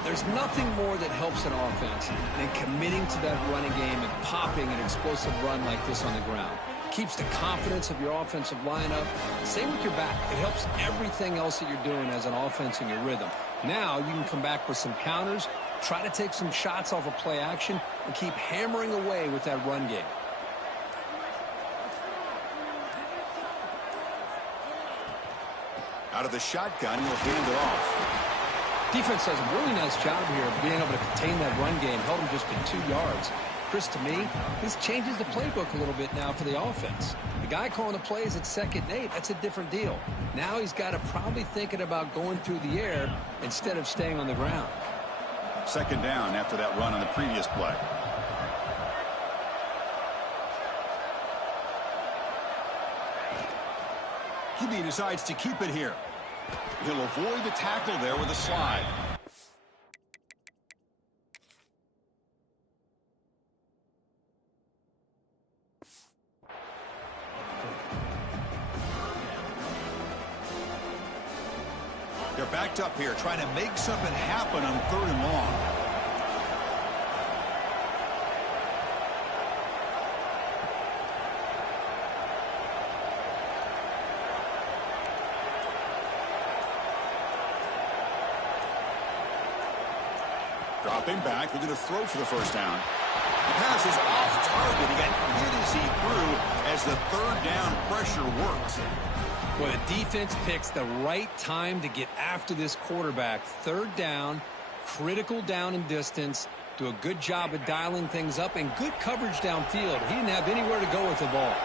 There's nothing more that helps an offense than committing to that running game and popping an explosive run like this on the ground. Keeps the confidence of your offensive lineup. Same with your back. It helps everything else that you're doing as an offense in your rhythm. Now you can come back with some counters, try to take some shots off of play action, and keep hammering away with that run game. Out of the shotgun, he'll hand it off. Defense does a really nice job here of being able to contain that run game, held him just to 2 yards. Chris, to me, this changes the playbook a little bit now for the offense. The guy calling the plays at 2nd and 8, that's a different deal. Now he's got to probably thinking about going through the air instead of staying on the ground. 2nd down after that run on the previous play. QB decides to keep it here. He'll avoid the tackle there with a slide. They're backed up here, trying to make something happen on 3rd and long. Dropping back, they're going to throw for the 1st down. The pass is off target. He got hit as he threw as the 3rd down pressure works. Well, the defense picks the right time to get after this quarterback. 3rd down, critical down and distance. Do a good job of dialing things up and good coverage downfield. He didn't have anywhere to go with the ball.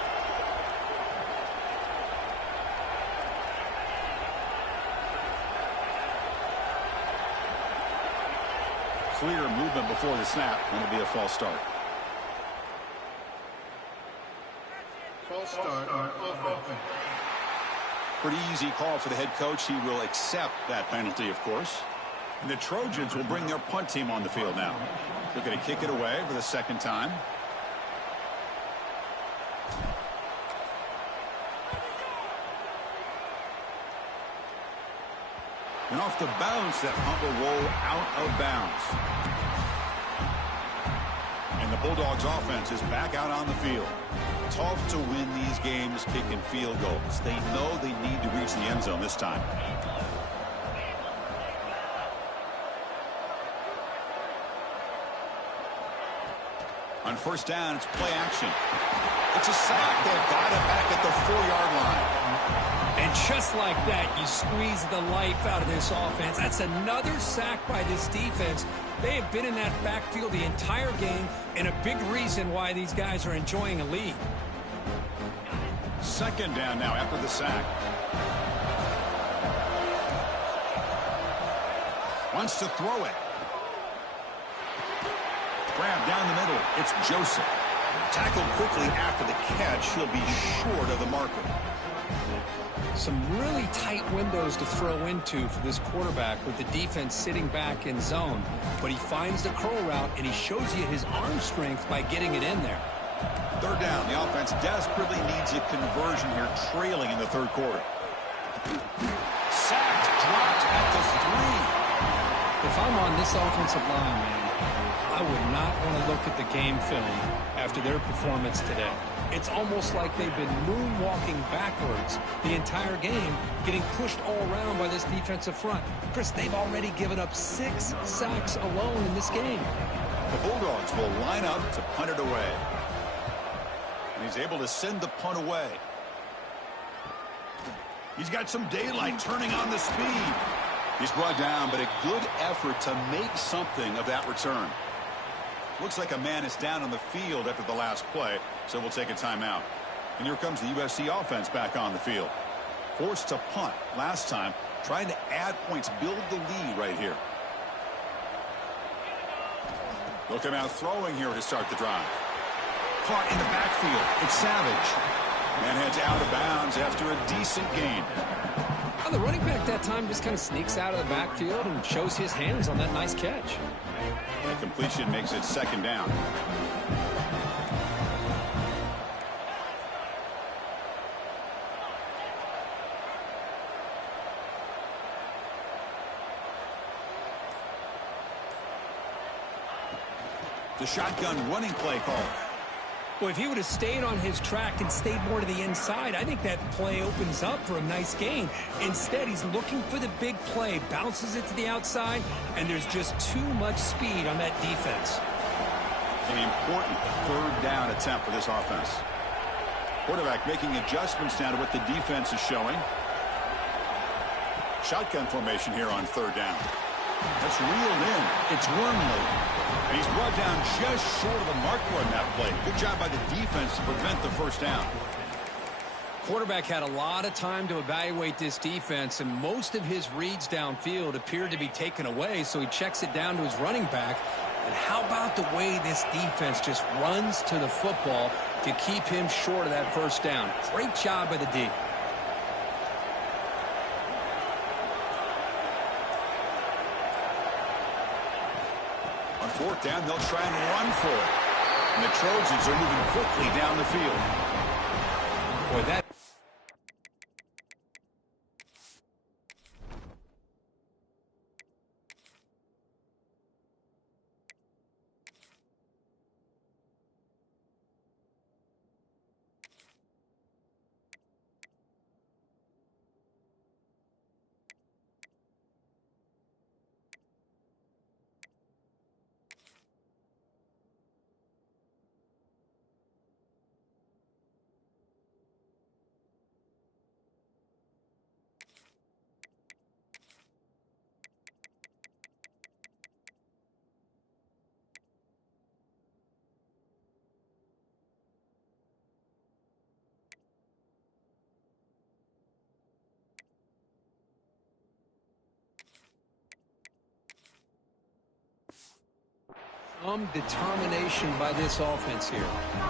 Clear movement before the snap. Going to be a false start. False start on offense. Pretty easy call for the head coach. He will accept that penalty, of course. And the Trojans will bring their punt team on the field now. Looking to kick it away for the 2nd time. And off the bounce, that punt will roll out of bounds. And the Bulldogs offense is back out on the field. Tough to win these games kicking field goals. They know they need to reach the end zone this time. On 1st down, it's play action. It's a sack. They've got it back at the 4-yard line. And just like that, you squeeze the life out of this offense. That's another sack by this defense. They have been in that backfield the entire game, and a big reason why these guys are enjoying a lead. 2nd down now after the sack. Wants to throw it. Grab down the middle. It's Joseph. Tackled quickly after the catch. He'll be short of the marker. Some really tight windows to throw into for this quarterback with the defense sitting back in zone. But he finds the curl route, and he shows you his arm strength by getting it in there. 3rd down. The offense desperately needs a conversion here, trailing in the 3rd quarter. Sacked, dropped at the 3. If I'm on this offensive line, man, I would not want to look at the game film after their performance today. It's almost like they've been moonwalking backwards the entire game, getting pushed all around by this defensive front. Chris, they've already given up 6 sacks alone in this game. The Bulldogs will line up to punt it away. And he's able to send the punt away. He's got some daylight, turning on the speed. He's brought down, but a good effort to make something of that return. Looks like a man is down on the field after the last play, so we'll take a timeout. And here comes the USC offense back on the field. Forced to punt last time, trying to add points, build the lead right here. They'll come out throwing here to start the drive. Caught in the backfield. It's Savage. Man heads out of bounds after a decent gain. Well, the running back that time just kind of sneaks out of the backfield and shows his hands on that nice catch. The completion makes it 2nd down. The shotgun running play call. Well, if he would have stayed on his track and stayed more to the inside, I think that play opens up for a nice gain. Instead, he's looking for the big play, bounces it to the outside, and there's just too much speed on that defense. An important third down attempt for this offense. Quarterback making adjustments now to what the defense is showing. Shotgun formation here on third down. That's reeled in. It's Wormley. And he's brought down just short of the marker on that play. Good job by the defense to prevent the first down. Quarterback had a lot of time to evaluate this defense, and most of his reads downfield appeared to be taken away, so he checks it down to his running back. And how about the way this defense just runs to the football to keep him short of that first down? Great job by the D. On fourth down, they'll try and run for it. And the Trojans are moving quickly down the field. Boy, that... Some determination by this offense here.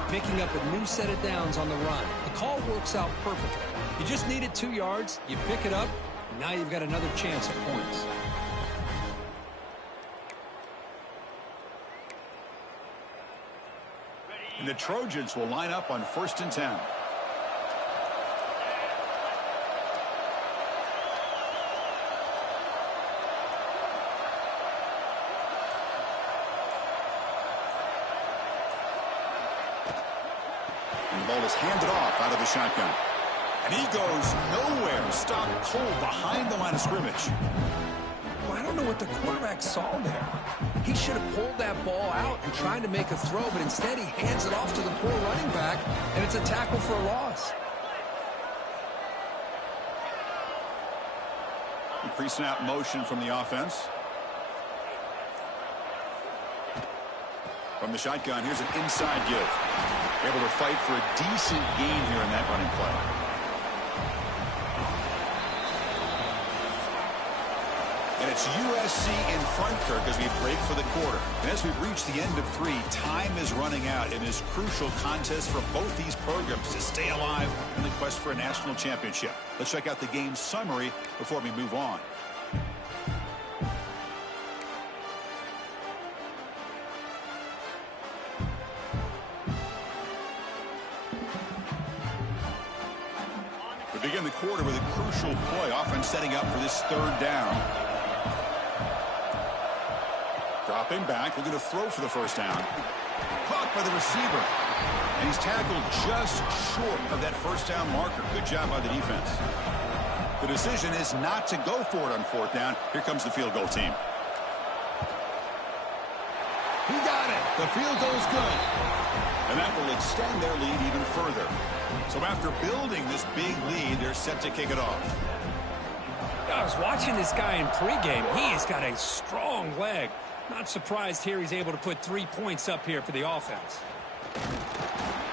Picking up a new set of downs on the run. The call works out perfectly. You just needed 2 yards. You pick it up. And now you've got another chance at points. And the Trojans will line up on 1st and 10. The ball is handed off out of the shotgun. And he goes nowhere. Stopped cold behind the line of scrimmage. Well, I don't know what the quarterback saw there. He should have pulled that ball out and tried to make a throw, but instead he hands it off to the poor running back, and it's a tackle for a loss. Pre-snap motion from the offense. From the shotgun, here's an inside give. Able to fight for a decent gain here in that running play. And it's USC in front, Kirk, as we break for the quarter. And as we've reached the end of 3, time is running out in this crucial contest for both these programs to stay alive in the quest for a national championship. Let's check out the game summary before we move on. We begin the quarter with a crucial play, offense setting up for this third down. Dropping back, looking to throw for the first down. Caught by the receiver. And he's tackled just short of that first down marker. Good job by the defense. The decision is not to go for it on 4th down. Here comes the field goal team. He got it. The field goal's good. And that will extend their lead even further. So after building this big lead, they're set to kick it off. I was watching this guy in pregame. He has got a strong leg. Not surprised here he's able to put 3 points up here for the offense.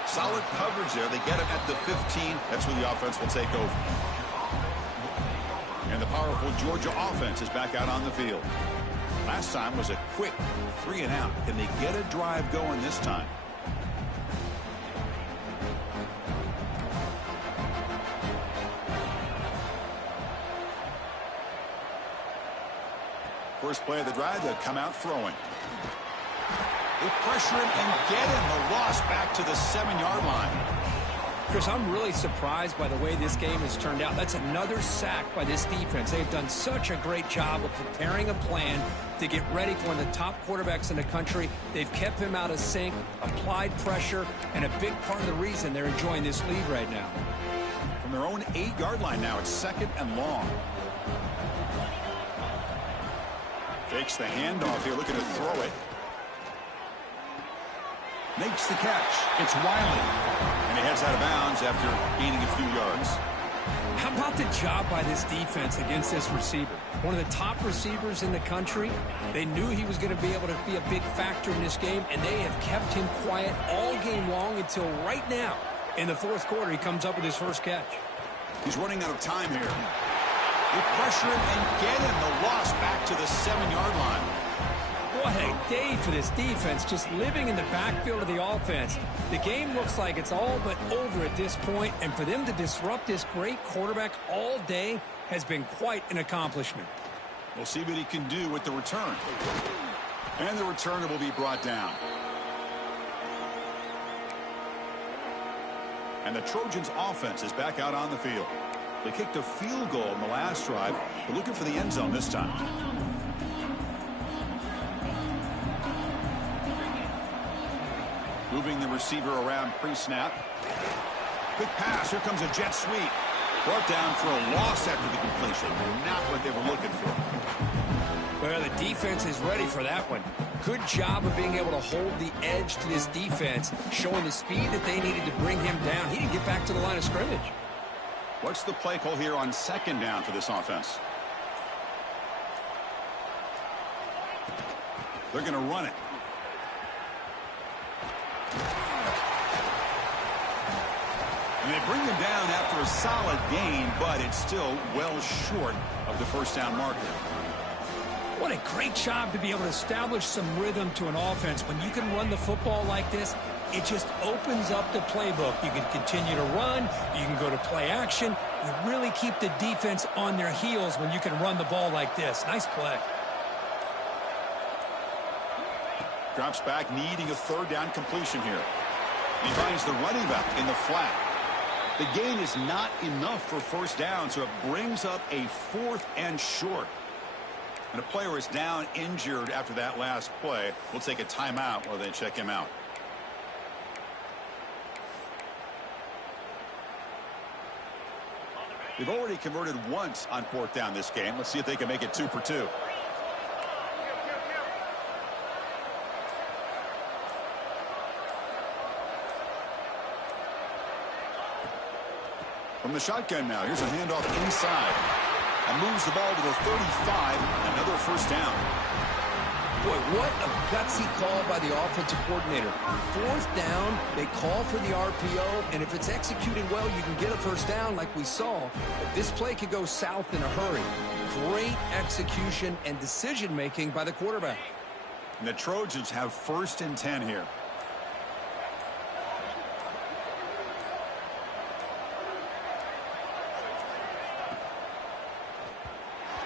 Solid coverage there. They get him at the 15. That's where the offense will take over. And the powerful Georgia offense is back out on the field. Last time was a quick 3 and out. Can they get a drive going this time? First play of the drive, they'll come out throwing. They pressure him and get him. The loss back to the 7-yard line. Chris, I'm really surprised by the way this game has turned out. That's another sack by this defense. They've done such a great job of preparing a plan to get ready for one of the top quarterbacks in the country. They've kept him out of sync, applied pressure, and a big part of the reason they're enjoying this lead right now. From their own 8-yard line now, it's 2nd and long. Fakes the handoff here, looking to throw it. Makes the catch. It's Wiley. And he heads out of bounds after gaining a few yards. How about the job by this defense against this receiver? One of the top receivers in the country. They knew he was going to be able to be a big factor in this game, and they have kept him quiet all game long until right now. In the 4th quarter, he comes up with his first catch. He's running out of time here. They pressure him and get him. The loss back to the 7-yard line. What a day for this defense, just living in the backfield of the offense. The game looks like it's all but over at this point, and for them to disrupt this great quarterback all day has been quite an accomplishment. We'll see what he can do with the return. And the returner will be brought down. And the Trojans' offense is back out on the field. They kicked a field goal in the last drive. They're looking for the end zone this time. Moving the receiver around pre-snap. Quick pass. Here comes a jet sweep. Brought down for a loss after the completion. Not what they were looking for. Well, the defense is ready for that one. Good job of being able to hold the edge to this defense, showing the speed that they needed to bring him down. He didn't get back to the line of scrimmage. What's the play call here on 2nd down for this offense? They're going to run it. And they bring him down after a solid gain, but it's still well short of the 1st down marker. What a great job to be able to establish some rhythm to an offense. When you can run the football like this, it just opens up the playbook. You can continue to run. You can go to play action. You really keep the defense on their heels when you can run the ball like this. Nice play. Drops back, needing a 3rd down completion here. He finds the running back in the flat. The gain is not enough for 1st down, so it brings up a 4th and short. And a player is down injured after that last play. We'll take a timeout while they check him out. They've already converted once on 4th down this game. Let's see if they can make it 2 for 2. From the shotgun now, here's a handoff inside. And moves the ball to the 35, another 1st down. Boy, what a gutsy call by the offensive coordinator. 4th down, they call for the RPO, and if it's executed well, you can get a 1st down like we saw. But this play could go south in a hurry. Great execution and decision-making by the quarterback. And the Trojans have 1st and 10 here.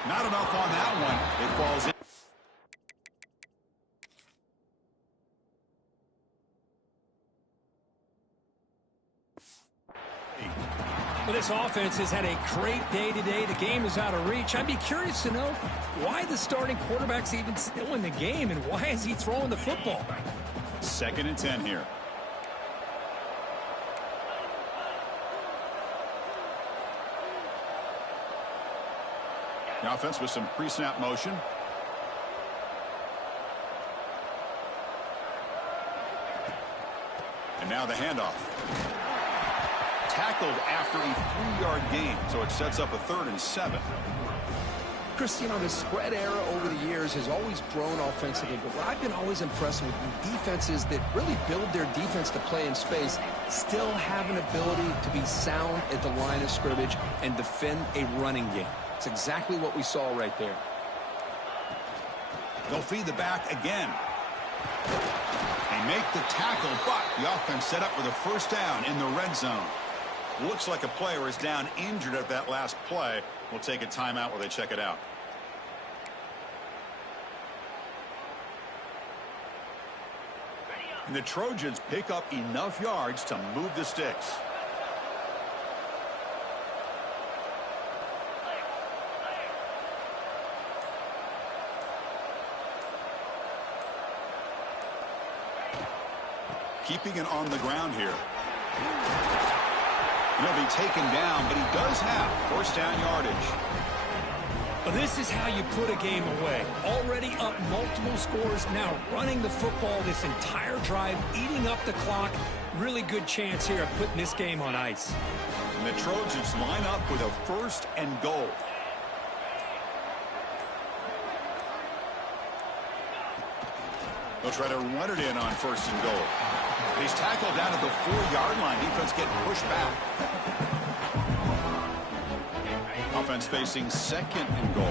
Not enough on that one. It falls in. Well, this offense has had a great day today. The game is out of reach. I'd be curious to know why the starting quarterback's even still in the game and why is he throwing the football? 2nd and 10 here. The offense with some pre-snap motion. And now the handoff. Tackled after a 3-yard gain, so it sets up a 3rd and 7. Chris, you know, the spread era over the years has always grown offensively, but what I've been always impressed with defenses that really build their defense to play in space still have an ability to be sound at the line of scrimmage and defend a running game. It's exactly what we saw right there. They'll feed the back again. They make the tackle, but the offense set up with a 1st down in the red zone. Looks like a player is down injured at that last play. We'll take a timeout while they check it out. And the Trojans pick up enough yards to move the sticks. keeping it on the ground here. He'll be taken down, but he does have first down yardage. Well, this is how you put a game away. Already up multiple scores, now running the football this entire drive, eating up the clock. Really good chance here of putting this game on ice. And the Trojans line up with a first and goal. They'll try to run it in on first and goal. He's tackled down at the 4-yard line. Defense getting pushed back. Offense facing second and goal.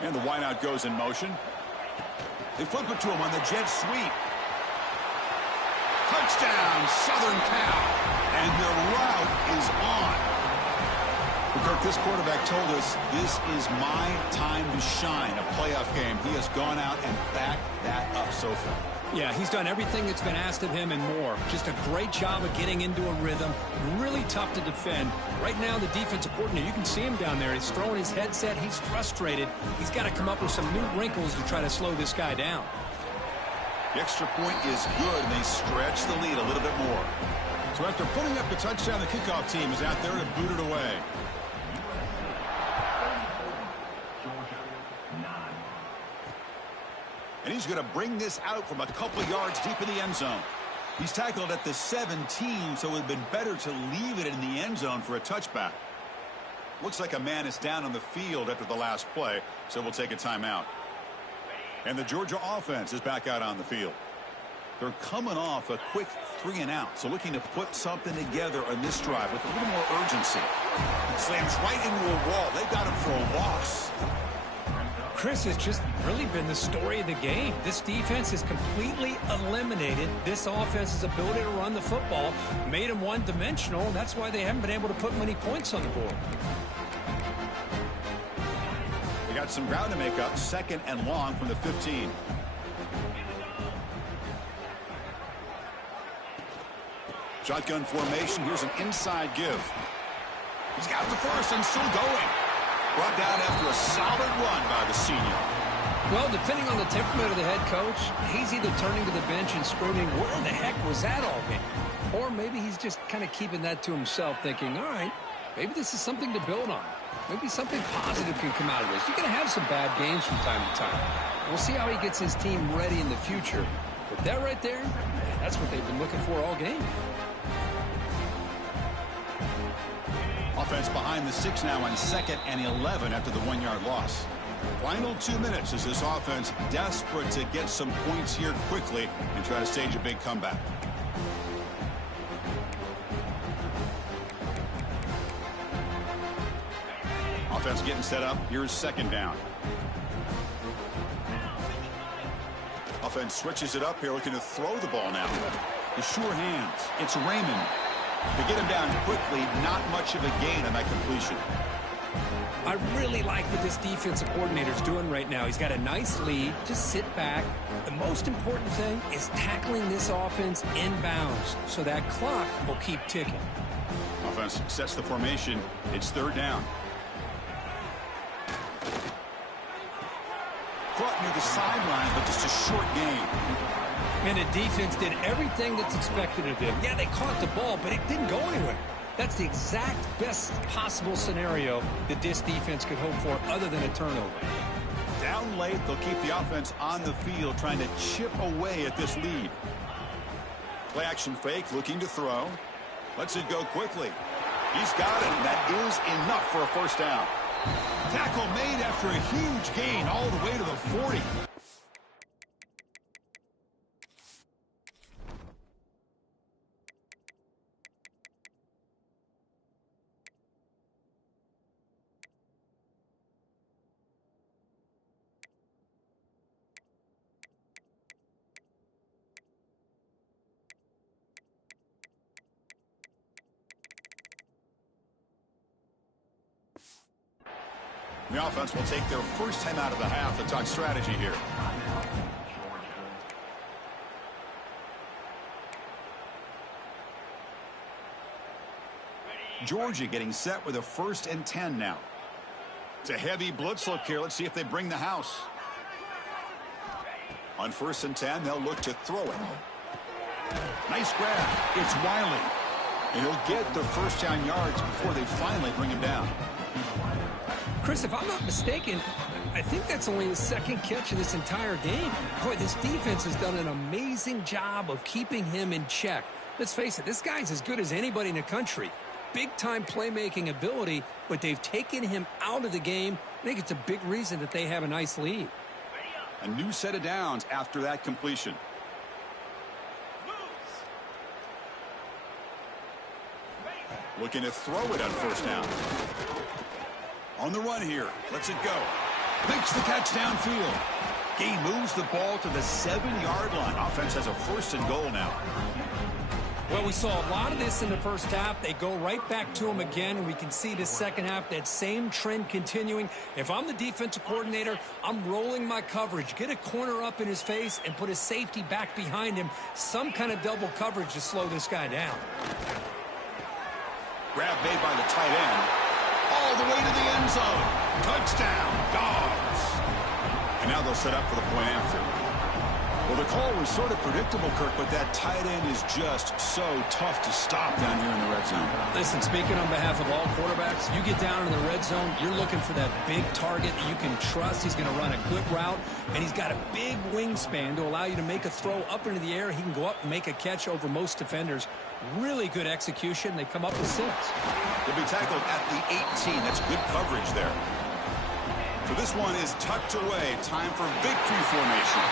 And the wideout goes in motion. They flip it to him on the jet sweep. Touchdown, Southern Cal. And their route is on. Kirk, this quarterback told us this is my time to shine, a playoff game. He has gone out and backed that up so far. Yeah, he's done everything that's been asked of him and more. Just a great job of getting into a rhythm. Really tough to defend. Right now, the defensive coordinator, you can see him down there. He's throwing his headset. He's frustrated. He's got to come up with some new wrinkles to try to slow this guy down. The extra point is good, and they stretch the lead a little bit more. So after putting up the touchdown, the kickoff team is out there to boot it away. And he's going to bring this out from a couple yards deep in the end zone. He's tackled at the 17, so it would have been better to leave it in the end zone for a touchback. Looks like a man is down on the field after the last play, so we'll take a timeout. And the Georgia offense is back out on the field. They're coming off a quick 3-and-out, so looking to put something together on this drive with a little more urgency. Slams right into a wall. They've got him for a loss. Chris, has just really been the story of the game. This defense has completely eliminated this offense's ability to run the football, made them one-dimensional, and that's why they haven't been able to put many points on the board. They got some ground to make up, second and long from the 15. Shotgun formation. Here's an inside give. He's got the first and still going. Brought down after a solid run by the senior. Well, depending on the temperament of the head coach, he's either turning to the bench and screaming, where the heck was that all game? Or maybe he's just kind of keeping that to himself, thinking, all right, maybe this is something to build on. Maybe something positive can come out of this. You're going to have some bad games from time to time. We'll see how he gets his team ready in the future. But that right there, that's what they've been looking for all game. Offense behind the 6 now on 2nd and 11 after the 1-yard loss. Final 2 minutes as this offense desperate to get some points here quickly and try to stage a big comeback. Offense getting set up. Here's 2nd down. Offense switches it up here, looking to throw the ball now. The sure hands. It's Raymond. To get him down quickly, not much of a gain on that completion. I really like what this defensive coordinator's doing right now. He's got a nice lead. Just sit back. The most important thing is tackling this offense inbounds so that clock will keep ticking. Offense sets the formation. It's 3rd down. Caught near the sideline, but just a short gain. And the defense did everything that's expected of them. Yeah, they caught the ball, but it didn't go anywhere. That's the exact best possible scenario that this defense could hope for other than a turnover. Down late, they'll keep the offense on the field trying to chip away at this lead. Play action fake, looking to throw. Lets it go quickly. He's got it, and that is enough for a first down. Tackle made after a huge gain all the way to the 40. The offense will take their first time out of the half to talk strategy here. Georgia getting set with a 1st and 10 now. It's a heavy blitz look here. Let's see if they bring the house. On 1st and 10, they'll look to throw it. Nice grab. It's Wiley. And he'll get the 1st down yards before they finally bring him down. Chris, if I'm not mistaken, I think that's only his 2nd catch of this entire game. Boy, this defense has done an amazing job of keeping him in check. Let's face it, this guy's as good as anybody in the country. Big-time playmaking ability, but they've taken him out of the game. I think it's a big reason that they have a nice lead. A new set of downs after that completion. Looking to throw it on 1st down. On the run here. Lets it go. Makes the catch downfield. He moves the ball to the 7-yard line. Offense has a 1st and goal now. Well, we saw a lot of this in the 1st half. They go right back to him again, and we can see the 2nd half, that same trend continuing. If I'm the defensive coordinator, I'm rolling my coverage. Get a corner up in his face and put a safety back behind him. Some kind of double coverage to slow this guy down. Grab made by the tight end. All the way to the end zone. Touchdown, Dogs. And now they'll set up for the point after. Well, the call was sort of predictable, Kirk, but that tight end is just so tough to stop down here in the red zone. Listen, speaking on behalf of all quarterbacks, you get down in the red zone, you're looking for that big target that you can trust. He's going to run a good route, and he's got a big wingspan to allow you to make a throw up into the air. He can go up and make a catch over most defenders. Really good execution. They come up with 6. He'll be tackled at the 18. That's good coverage there. So this one is tucked away. Time for victory formation.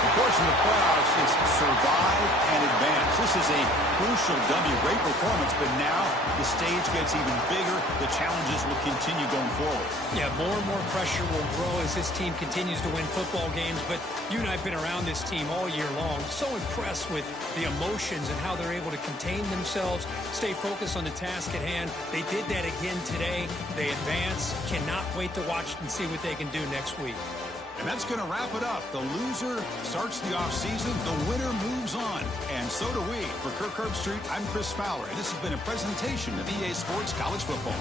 Of course, in the playoffs, it's survive and advance. This is a crucial W. Great performance, but now the stage gets even bigger. The challenges will continue going forward. Yeah, more and more pressure will grow as this team continues to win football games, but you and I have been around this team all year long. So impressed with the emotions and how they're able to contain themselves, stay focused on the task at hand. They did that again today. They advance. Cannot wait to watch and see what they can do next week. And that's going to wrap it up. The loser starts the offseason. The winner moves on. And so do we. For Kirk Herbstreit, I'm Chris Fowler. And this has been a presentation of EA Sports College Football.